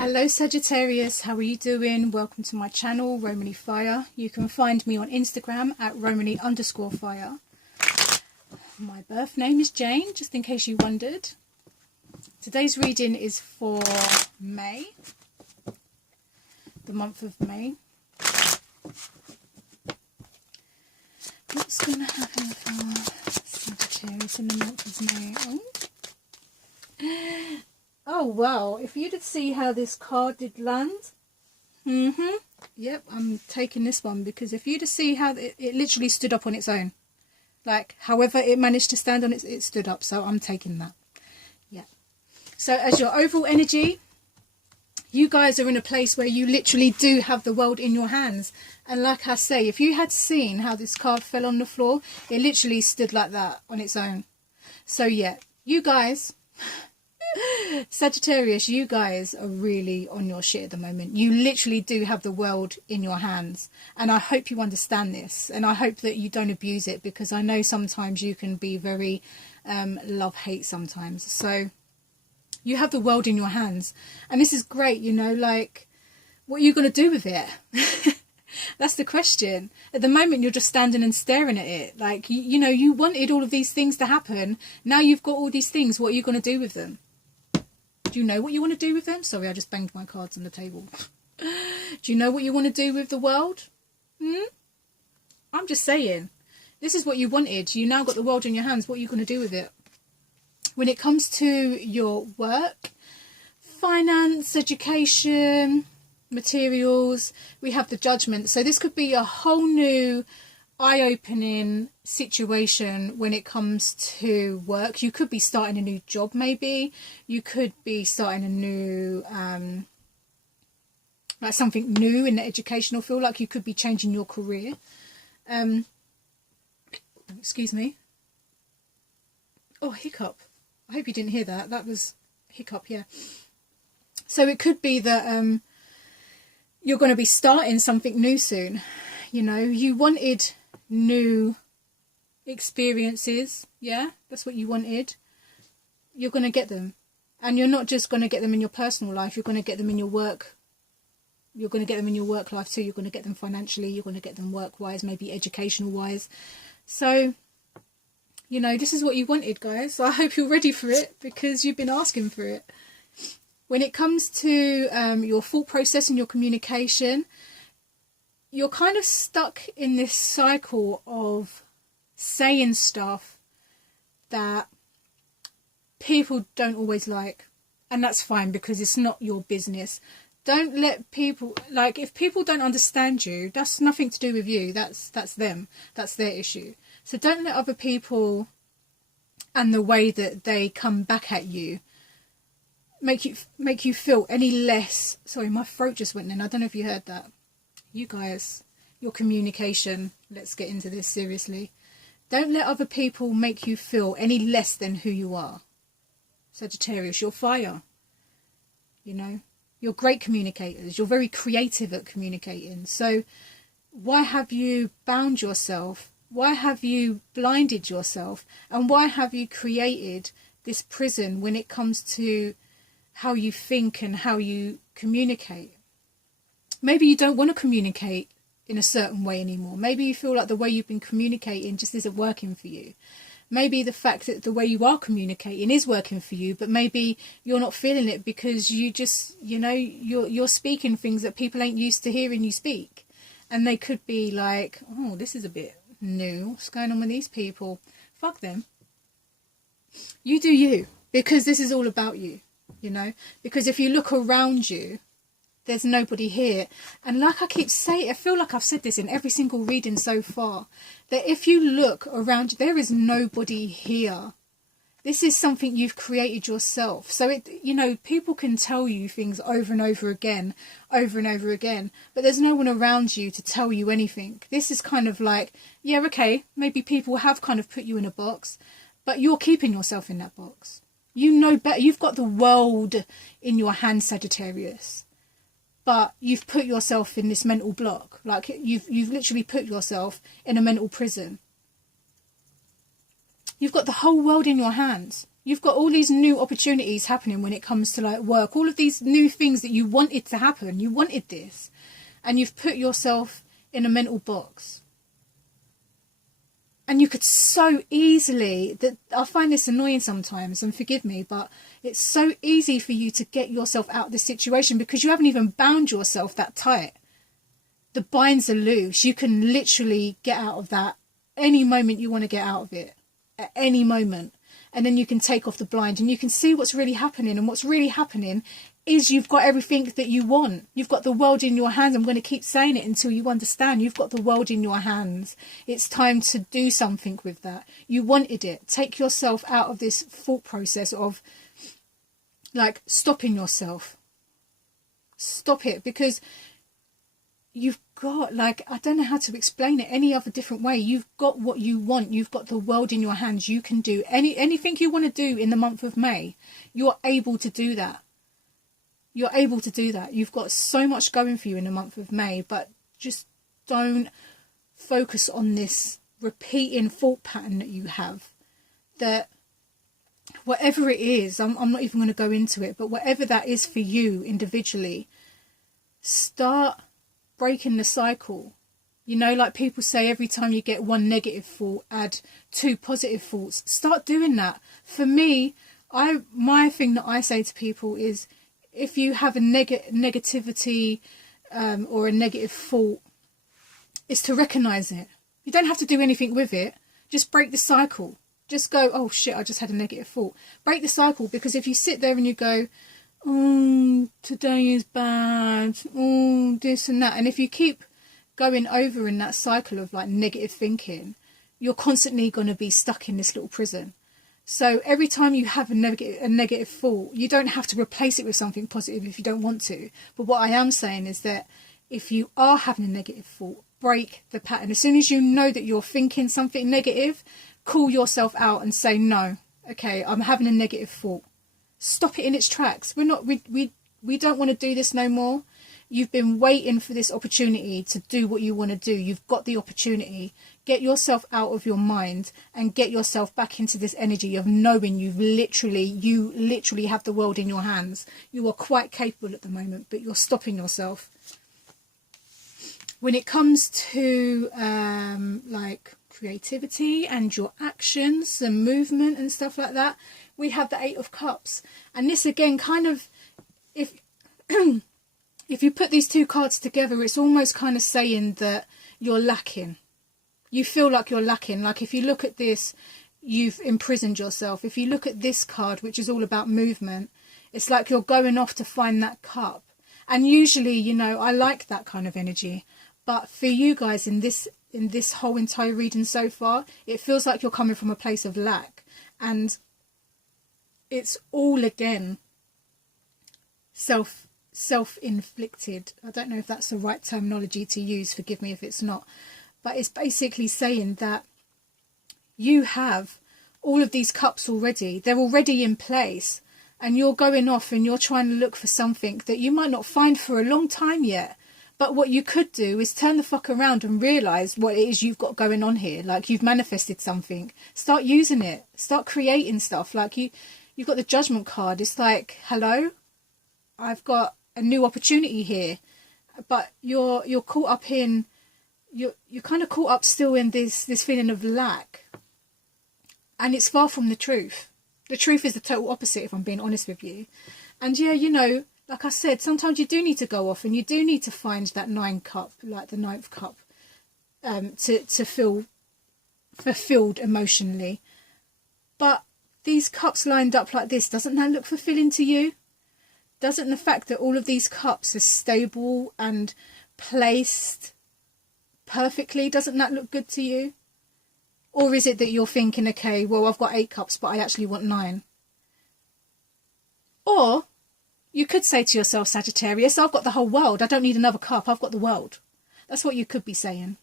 Hello Sagittarius, how are you doing? Welcome to my channel, Romany Fire. You can find me on Instagram at Romany_fire. My birth name is Jane, just in case you wondered. Today's reading is for May, the month of May. What's going to happen for Sagittarius in the month of May? Oh wow, if you did see how this card did land. Yep, I'm taking this one because if you to see how it literally stood up on its own. Like, however it managed to stand on it stood up. So I'm taking that. Yeah. So as your overall energy, you guys are in a place where you literally do have the world in your hands. And like I say, if you had seen how this card fell on the floor, it literally stood like that on its own. So yeah, you guys... Sagittarius, you guys are really on your shit at the moment. You literally do have the world in your hands, and I hope you understand this, and I hope that you don't abuse it, because I know sometimes you can be very love-hate sometimes. So you have the world in your hands, and this is great, you know, like, what are you going to do with it? That's the question. At the moment, you're just standing and staring at it. Like, you know, you wanted all of these things to happen. Now you've got all these things. What are you going to do with them? Do you know what you want to do with them? Sorry, I just banged my cards on the table. Do you know what you want to do with the world? I'm just saying. This is what you wanted. You now got the world in your hands. What are you going to do with it? When it comes to your work, finance, education, materials, we have the Judgment. So this could be a whole new eye-opening situation when it comes to work. You could be starting a new job, maybe. You could be starting a new like something new in the educational field. Like, you could be changing your career. Excuse me. Oh, hiccup. I hope you didn't hear that. That was hiccup, yeah. So it could be that you're going to be starting something new soon. You know, you wanted new experiences, yeah, that's what you wanted. You're going to get them, and you're not just going to get them in your personal life, you're going to get them in your work. You're going to get them in your work life too. You're going to get them financially, you're going to get them work wise, maybe educational wise. So, you know, this is what you wanted, guys. So I hope you're ready for it, because you've been asking for it. When it comes to your thought process and your communication, you're kind of stuck in this cycle of saying stuff that people don't always like. And that's fine, because it's not your business. Don't let people, like, if people don't understand you, that's nothing to do with you. That's them. That's their issue. So don't let other people and the way that they come back at you make you feel any less. Sorry, my throat just went in. I don't know if you heard that. You guys, your communication, let's get into this seriously. Don't let other people make you feel any less than who you are. Sagittarius, you're fire. You know, you're great communicators. You're very creative at communicating. So why have you bound yourself? Why have you blinded yourself? And why have you created this prison when it comes to how you think and how you communicate? Maybe you don't want to communicate in a certain way anymore. Maybe you feel like the way you've been communicating just isn't working for you. Maybe the fact that the way you are communicating is working for you, but maybe you're not feeling it because you just, you know, you're speaking things that people ain't used to hearing you speak. And they could be like, oh, this is a bit new. What's going on with these people? Fuck them. You do you, because this is all about you, you know. Because if you look around you, there's nobody here. And like I keep saying, I feel like I've said this in every single reading so far, that if you look around you, there is nobody here. This is something you've created yourself. So it, you know, people can tell you things over and over again, but there's no one around you to tell you anything. This is kind of like, yeah, okay, maybe people have kind of put you in a box, but you're keeping yourself in that box. You know better. You've got the world in your hand, Sagittarius. But you've put yourself in this mental block. Like, you've literally put yourself in a mental prison. You've got the whole world in your hands. You've got all these new opportunities happening when it comes to like work, all of these new things that you wanted to happen. You wanted this, and you've put yourself in a mental box. And you could so easily, that I find this annoying sometimes, and forgive me, but it's so easy for you to get yourself out of this situation because you haven't even bound yourself that tight. The binds are loose. You can literally get out of that any moment you want to get out of it, at any moment. And then you can take off the blind and you can see what's really happening. And what's really happening is you've got everything that you want. You've got the world in your hands. I'm going to keep saying it until you understand. You've got the world in your hands. It's time to do something with that. You wanted it. Take yourself out of this thought process of like stopping yourself. Stop it, because you've got, like, I don't know how to explain it any other different way. You've got what you want. You've got the world in your hands. You can do anything you want to do in the month of May. You're able to do that. You're able to do that. You've got so much going for you in the month of May, but just don't focus on this repeating thought pattern that you have. That whatever it is, I'm not even going to go into it, but whatever that is for you individually, start breaking the cycle. You know, like people say, every time you get one negative thought, add 2 positive thoughts. Start doing that. For me, my thing that I say to people is, if you have a negativity or a negative thought, is to recognize it. You don't have to do anything with it. Just break the cycle. Just go, oh shit, I just had a negative thought. Break the cycle, because if you sit there and you go, oh, today is bad, oh, this and that, and if you keep going over in that cycle of like negative thinking, you're constantly going to be stuck in this little prison. So every time you have a negative thought, you don't have to replace it with something positive if you don't want to. But what I am saying is that if you are having a negative thought, break the pattern. As soon as you know that you're thinking something negative, call yourself out and say, no, okay, I'm having a negative thought. Stop it in its tracks. We don't want to do this no more. You've been waiting for this opportunity to do what you want to do. You've got the opportunity. Get yourself out of your mind and get yourself back into this energy of knowing you literally have the world in your hands. You are quite capable at the moment, but you're stopping yourself. When it comes to like creativity and your actions and movement and stuff like that, we have the 8 of Cups. And this again, kind of, if if you put these 2 cards together, it's almost kind of saying that you're lacking. You feel like you're lacking. Like if you look at this, you've imprisoned yourself. If you look at this card, which is all about movement, it's like you're going off to find that cup. And usually, you know, I like that kind of energy. But for you guys in this whole entire reading so far, it feels like you're coming from a place of lack. And it's all, again, self-inflicted. I don't know if that's the right terminology to use. Forgive me if it's not. But it's basically saying that you have all of these cups already. They're already in place. And you're going off and you're trying to look for something that you might not find for a long time yet. But what you could do is turn the fuck around and realise what it is you've got going on here. Like, you've manifested something. Start using it. Start creating stuff. Like, you've got the Judgment card. It's like, hello? I've got a new opportunity here. But you're caught up in... You're kind of caught up still in this feeling of lack. And it's far from the truth. The truth is the total opposite, if I'm being honest with you. And yeah, you know, like I said, sometimes you do need to go off and you do need to find that 9 cup, like the 9th cup, to feel fulfilled emotionally. But these cups lined up like this, doesn't that look fulfilling to you? Doesn't the fact that all of these cups are stable and placed perfectly, doesn't that look good to you? Or is it that you're thinking, okay, well, I've got 8 cups, but I actually want 9? Or you could say to yourself, Sagittarius, I've got the whole world. I don't need another cup. I've got the world. That's what you could be saying.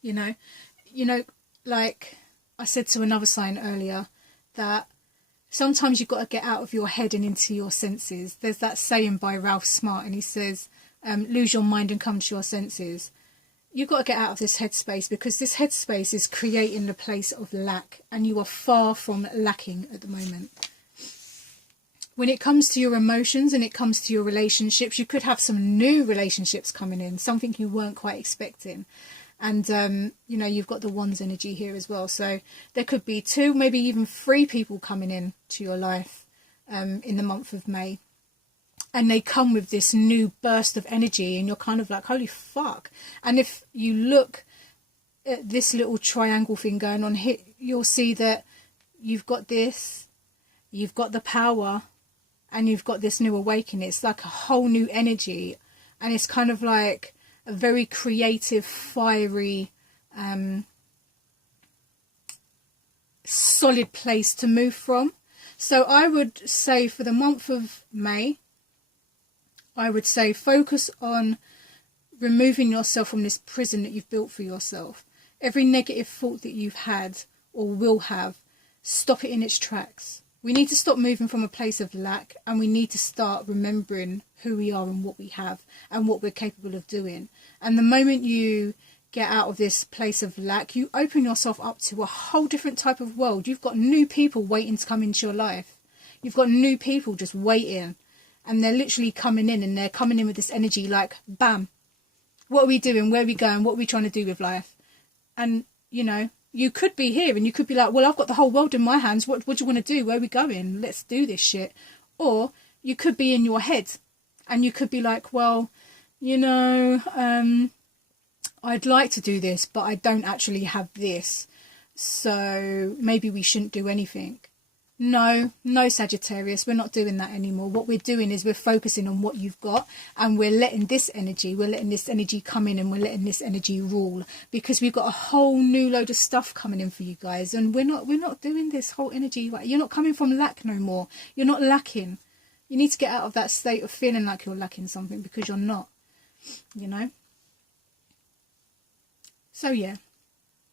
You know, like I said to another sign earlier, that sometimes you've got to get out of your head and into your senses. There's that saying by Ralph Smart, and he says, lose your mind and come to your senses. you've got to get out of this headspace, because this headspace is creating a place of lack, and you are far from lacking at the moment. When it comes to your emotions and it comes to your relationships, you could have some new relationships coming in, something you weren't quite expecting. And, you know, you've got the Wands energy here as well. So there could be 2, maybe even 3 people coming in to your life in the month of May. And they come with this new burst of energy, and you're kind of like, holy fuck. And if you look at this little triangle thing going on here, you'll see that you've got this, you've got the power, and you've got this new awakening. It's like a whole new energy, and it's kind of like a very creative, fiery, solid place to move from. So I would say for the month of May, I would say focus on removing yourself from this prison that you've built for yourself. Every negative thought that you've had or will have, stop it in its tracks. We need to stop moving from a place of lack, and we need to start remembering who we are and what we have and what we're capable of doing. And the moment you get out of this place of lack, you open yourself up to a whole different type of world. You've got new people waiting to come into your life. You've got new people just waiting, and they're literally coming in, and they're coming in with this energy like, bam, what are we doing? Where are we going? What are we trying to do with life? And, you know, you could be here and you could be like, well, I've got the whole world in my hands. What do you want to do? Where are we going? Let's do this shit. Or you could be in your head and you could be like, well, you know, I'd like to do this, but I don't actually have this. So maybe we shouldn't do anything. No, Sagittarius, we're not doing that anymore. What we're doing is we're focusing on what you've got, and we're letting this energy come in, and we're letting this energy rule, because we've got a whole new load of stuff coming in for you guys, and we're not doing this whole energy. You're not coming from lack no more. You're not lacking. You need to get out of that state of feeling like you're lacking something, because you're not, you know. So yeah.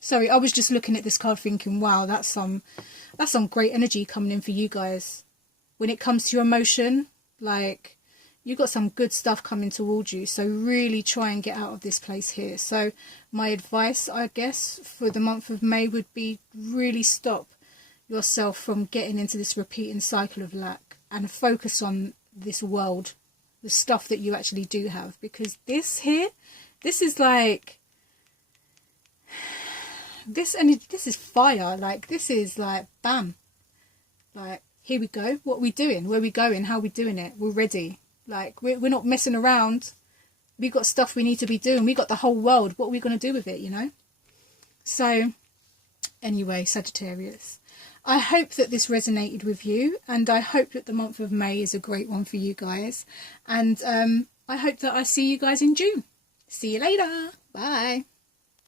Sorry, I was just looking at this card thinking, wow, that's some great energy coming in for you guys. When it comes to your emotion, like, you've got some good stuff coming towards you. So really try and get out of this place here. So my advice, I guess, for the month of May would be really stop yourself from getting into this repeating cycle of lack, and focus on this world, the stuff that you actually do have. Because this here, this is like... this is fire. Like, this is like, bam, like, here we go. What are we doing? Where are we going? How are we doing it? We're ready. Like, we're not messing around. We've got stuff we need to be doing. We've got the whole world. What are we going to do with it, you know? So anyway, Sagittarius, I hope that this resonated with you, and I hope that the month of May is a great one for you guys, and I hope that I see you guys in June. See you later. Bye.